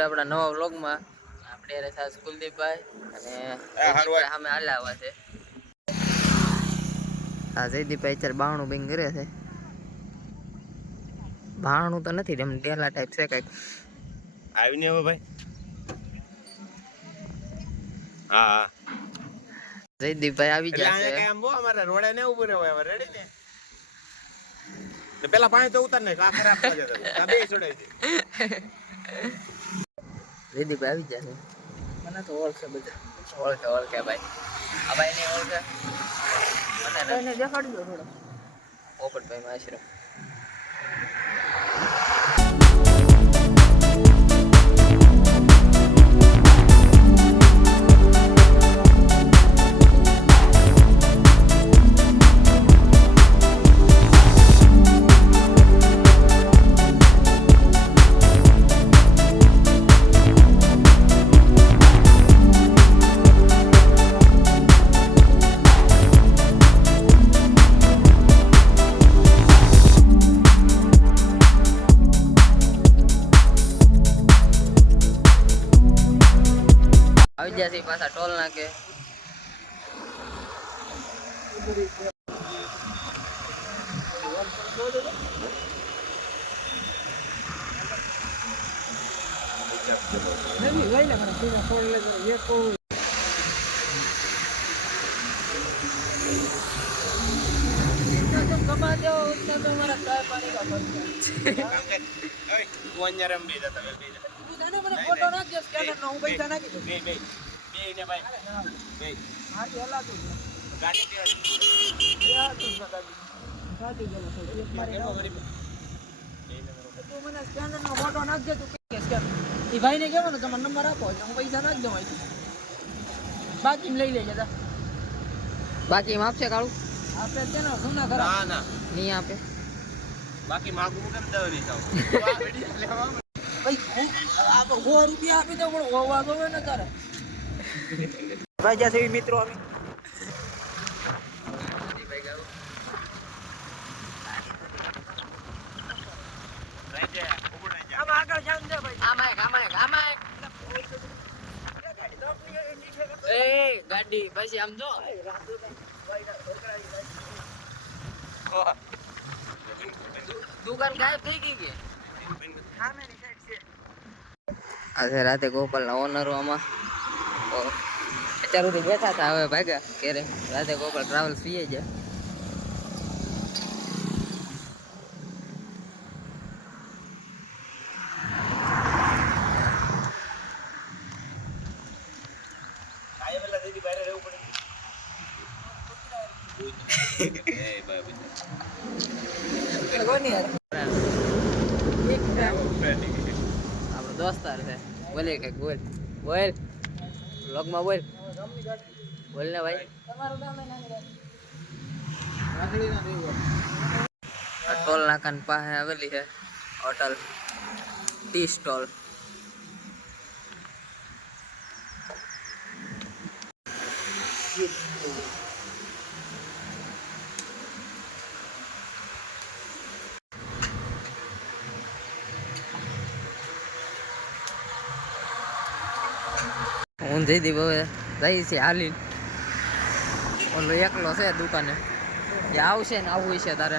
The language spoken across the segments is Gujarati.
આપણે આપણા નવા વ્લોગમાં. આપણે યારે સાસ કુલદીપભાઈ અને સામે હાલે આવા છે. આ જયદીપભાઈ અત્યારે બાવણું બેન કરે છે. બાવણું તો નથી એમ ડેલા ટાઈપ છે કઈક. આવીને હવે ભાઈ. હા જયદીપભાઈ આવી ગયા છે. એટલે આમ બો અમારે રોડે ને ઉભું રહેવાય હવે રેડી ને. પેલા પાણી તો ઉતાર ને આ ખરાબ થઈ જતો. આ બે છોડાઈ દે. જયદીપભાઈ આવી ગયા છે. મને તો ઓળખે બધા. ઓળખે ભાઈ. આ ભાઈ ને ઓળખે. મને દેખાડી દો થોડો. પોપટભાઈ માં આશ્રમ. આવી ગયા છે પાછા ટોલ નાકે. ભાઈ ને કેવાનું તમારો નંબર આપો હું પૈસા નાખ દઉં બાકી લઈ લેજે. બાકી આપશે કાળું આપે છે ને શું ના ખરા ના ના નહીં આપે. બાકી માગું કેમ દવ નહીં થાવ. ભાઈ આ તો 100 રૂપિયા આપી દો પણ હોવા દો ને તારે. ભાઈ જ્યાં છે મિત્રો અમે ગાડી પછી આમ જો દુકાન ગાયબ થઈ ગઈ કે આજે રાતે ગોપાલ ના ઓનરો આમાં અત્યાર સુધી બેઠા હતા. હવે ભાગ્યા ક્યારે રાતે ગોપાલ ટ્રાવેલ્સ પીએ જાય. આપણો દોસ્તાર છે. બોલે કઈક બોલ બોલ વ્લોગમાં બોલ બોલ ને ભાઈ. ટોલ નાકા પાસે આવેલી છે હોટલ ટી સ્ટોલ. હું જયદીપ હવે જઈ છે હાલી. ઓલો એકલો છે દુકાને એ આવશે ને આવવું છે તારે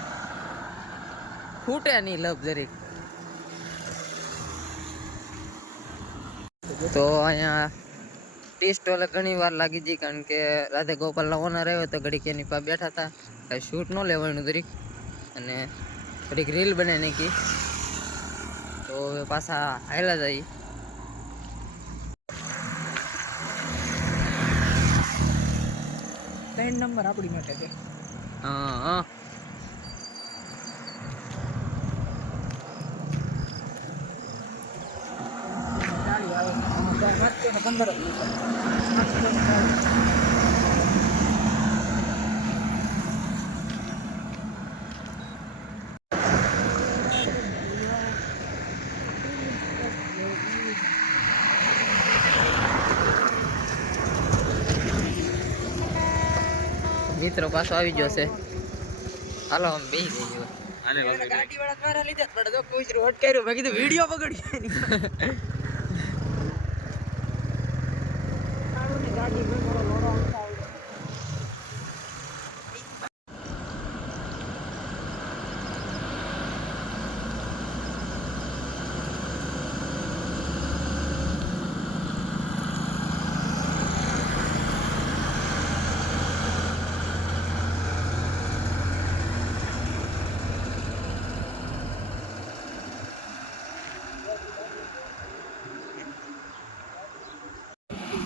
ખૂટે નહીં લપ જરીક. તો અહીંયા ટી સ્ટોલે ઘણી વાર લાગી હતી કારણ કે રાતે ગોપાલના ઓનર આવ્યો તો ઘડીક એની પાસે બેઠા હતા. કાંઈ શૂટ ન લેવાનું જરીક અને ઘડીક રીલ બને નાખી. તો હવે પાછા હાયલા જાય. નંબર આપણી માટે છે. હા મિત્રો પાછો આવી ગયો છે. હાલો આમ બેસી ગઈ. ગાડી વાળા દ્વારા લીધા પડે તો કોઈ અટકાયો. મેં કીધું વિડીયો પકડી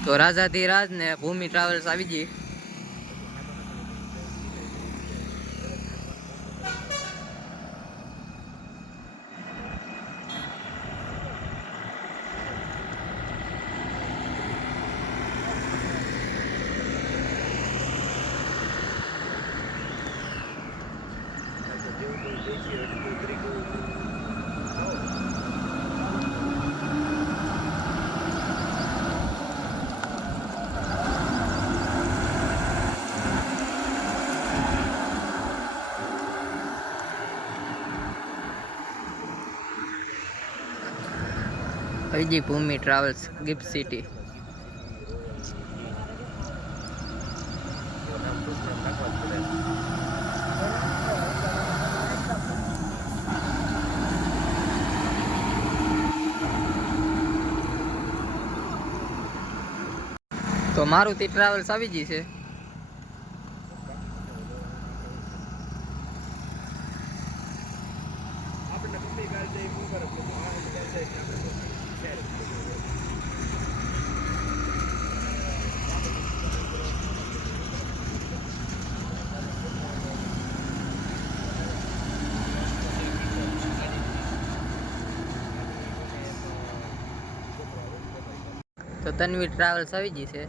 તો રાજાધીરાજ ને ભૂમિ ટ્રાવેલ્સ આવી ગઈ. આવી ભૂમિ ટ્રાવેલ્સ ગિફ્ટ સિટી. તો મારુતિ ટ્રાવેલ્સ આવી ગઈ છે. તો તન્વી ટ્રાવેલ્સ આવી ગઈ છે.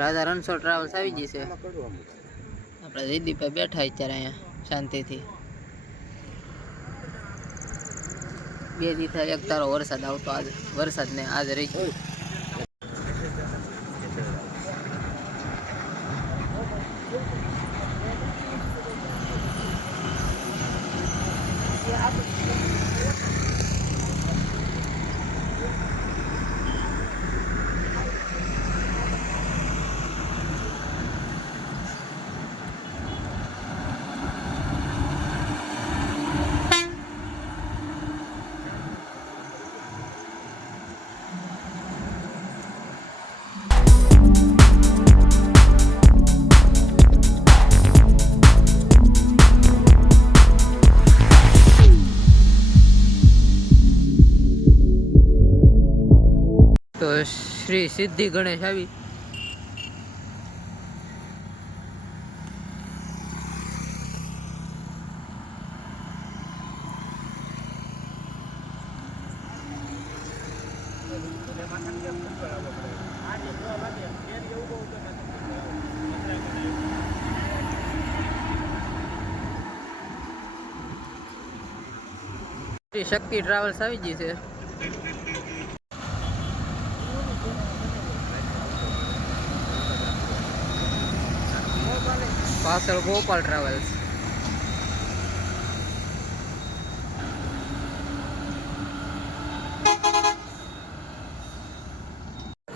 રાધા રણછોડ ટ્રાવેલ્સ આવી ગઈ છે. આપણે જયદીપભાઈ બેઠા અત્યારે અહીંયા શાંતિથી. 2 દી થાય એક તારો વરસાદ આવતો, આજ વરસાદ ને આજ રહી ગયો. તો શ્રી સિદ્ધિ ગણેશ આવી. શ્રી શક્તિ ટ્રાવેલ્સ આવી ગઈ છે. પાછળ ગોપાલ ટ્રાવેલ્સ.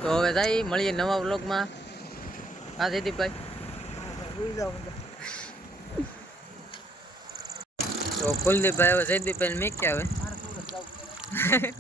તો હવે થાય મળીએ નવા વ્લોગમાં. હા જયદીપભાઈ. તો કુલદીપભાઈ હવે જયદીપભાઈ મેં ક્યાં આવે